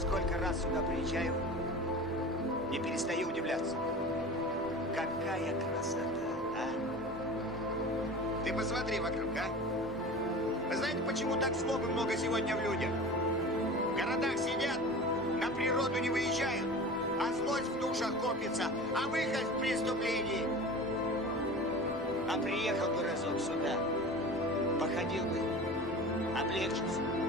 Сколько раз сюда приезжаю, не перестаю удивляться. Какая красота, а? Ты посмотри вокруг, а? Вы знаете, почему так злобы много сегодня в людях? В городах сидят, на природу не выезжают, а злость в душах копится, а выход в преступлении. А приехал бы разок сюда, походил бы, облегчился.